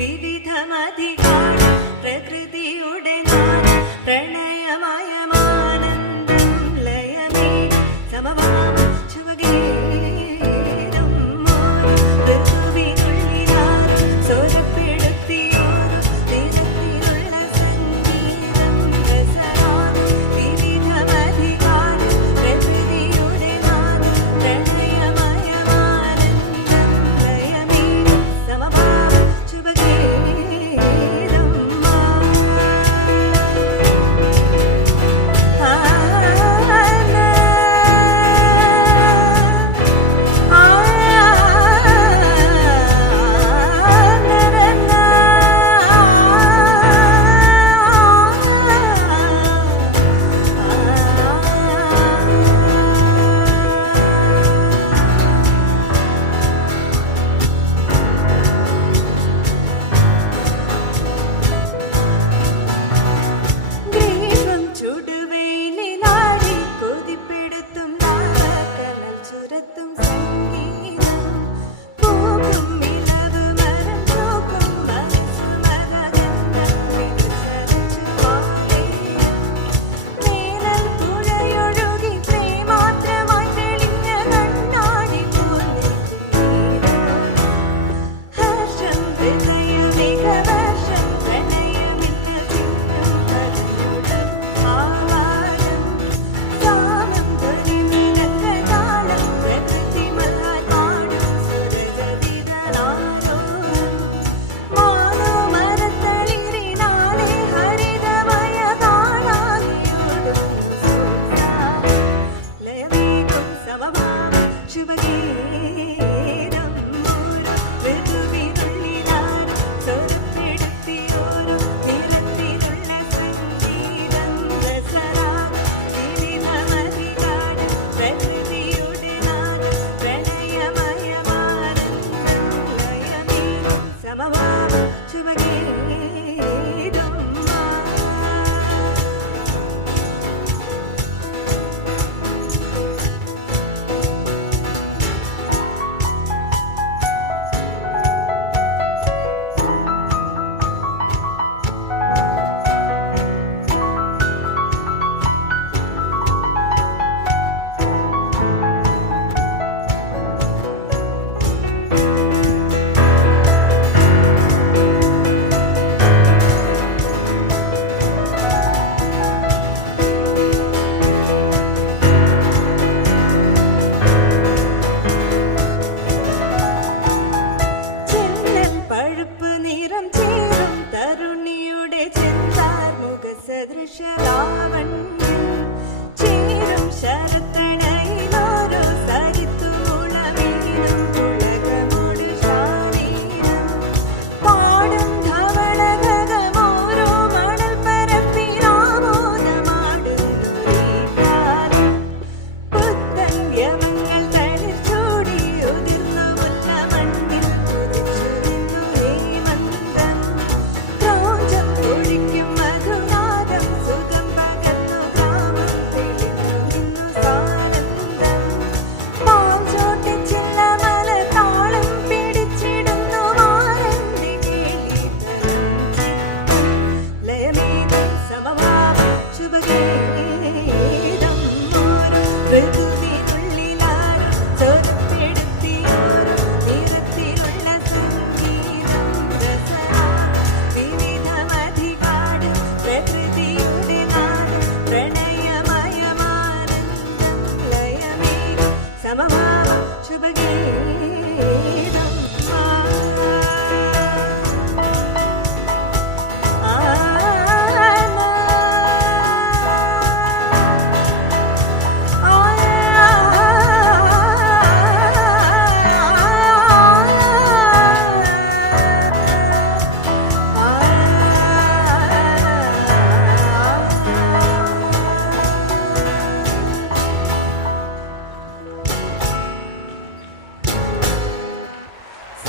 വിവിധമധികാരം പ്രകൃതിയുടെ നാട് പ്രണയമയമാനന്ദം ലയമേ സമവാമ ശുഭഗീതം ഋതുവിനുള്ളിലാർ സ്വരപ്പെടുത്തിയോരു നിരത്തിലുള്ള സംഗീതം രസരാഗ വിവിധമധികാരം പ്രകൃതിയുടെ നാട് പ്രണയമയമാനന്ദം ലയമേ സമവാമ ശുഭഗീതം ഗ്രീഷ്മം ചുടുവെയിലിലാടി കൊതിപ്പെടുത്തും നാഗക്കനൽ ചുരത്തും സംഗീതം പൂക്കും നിലവ് മരം പൂക്കും മനസ്സുമകഗന്ധം വിളിച്ചരച്ചു പാടേയം വേനൽ പുഴയൊഴുകി പ്രേമാത്രമായി തെളിഞ്ഞ കണ്ണാടി പോൽ ഹർഷം ഹൃദയമികവർഷം പ്രണയമിക ചിഹ്നം കഥയുടെ ആവാരം കാമം ധ്വനിമികത്ത താളം പ്രകൃതി മഹാൻ പാടും സുരജതിതനാലോലം മാനോമരത്തളിരിനാലെ ഹരിതമയ കാണാകിയോടും ലയമേകും സമവാമ ശുഭഗീതം ഋതുവിനുള്ളിലാർ സ്വരപ്പെടുത്തിയോരു നിരത്തിലുള്ള സംഗീതം രസരാഗ വിവിധമധികാരം പ്രകൃതിയുടെ നാട് പ്രണയമയമാനന്ദം ലയമേകും സമവാമ ശുഭഗീതം ചെന്നൽ പഴുപ്പ് നിറം ചേരും തരുണിയുടെ ചെന്താർ മുഖസദൃശലാവണ്യം ചേരും ശരത്തണയിലോരോ സരിത്തുളമീനം പുളകമോട് ശാരീരം പാടും ധവളഗമോരോ മണൽ പരപ്പിലാമോദമാടുന്നു ഈ കാലം പുത്തൻ യമങ്ങൾ തളിർച്ചൂടി ഉതിർന്നു മുല്ല മണ്ണിൽ കുതിച്ചു നിന്നു ഹേമന്തം ക്രോഞ്ചം ഒഴിക്കും മധുനാദം സുഖം പകർന്നു ഗ്രാമം തെളിഞ്ഞു നിന്നു സാനന്ദം പാഞ്ചോട്ടിച്ചില്ല മലതാളം പിടിച്ചിടുന്നു മാരന്റെ കേളിതരം ചിത്തം ലയമേകും സമവാമ ശുഭഗീതം ഋതുവിനുള്ളിലാർ സ്വരപ്പെടുത്തിയോരു നിരത്തിലുള്ള സംഗീതം രസരാഗ വിവിധമധികാരം പ്രകൃതിയുടെ നാട് പ്രണയമയമാനന്ദം ലയമേകും സമവാമ ശുഭഗീതം